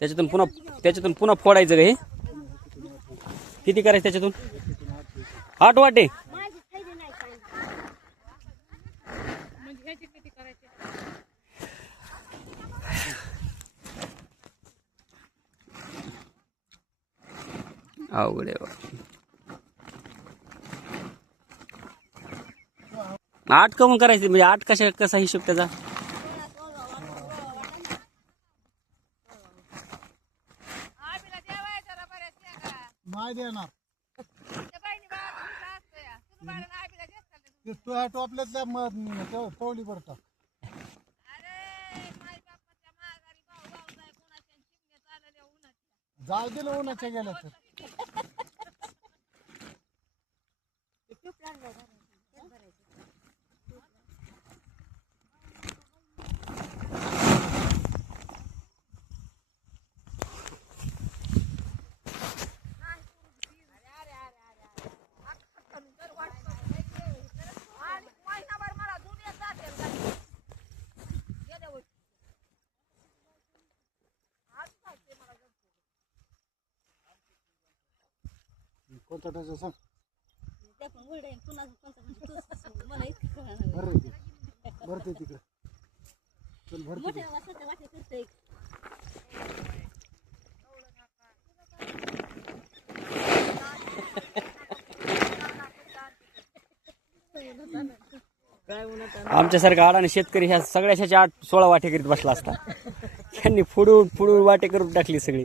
त्याच्यातून पुन्हा फोडायचं का हे? किती करायचं त्याच्यातून? 8 वाटे. अवघड आहे बा. 8 कमून करायचे म्हणजे 8 कसा हिशोब त्याचा? नाही देणार तुझ्या टोपल्यातल्या पवली बरं जाऊ दिलं उन्हाच्या गेल्या तर कोणता टायचा सांग भरते तिकडे चल भरते आमच्यासारखा अडाणी शेतकरी ह्या सगळ्याच्या 8-16 वाटे करीत बसला असता. त्यांनी फुडून वाटे करून टाकली सगळी.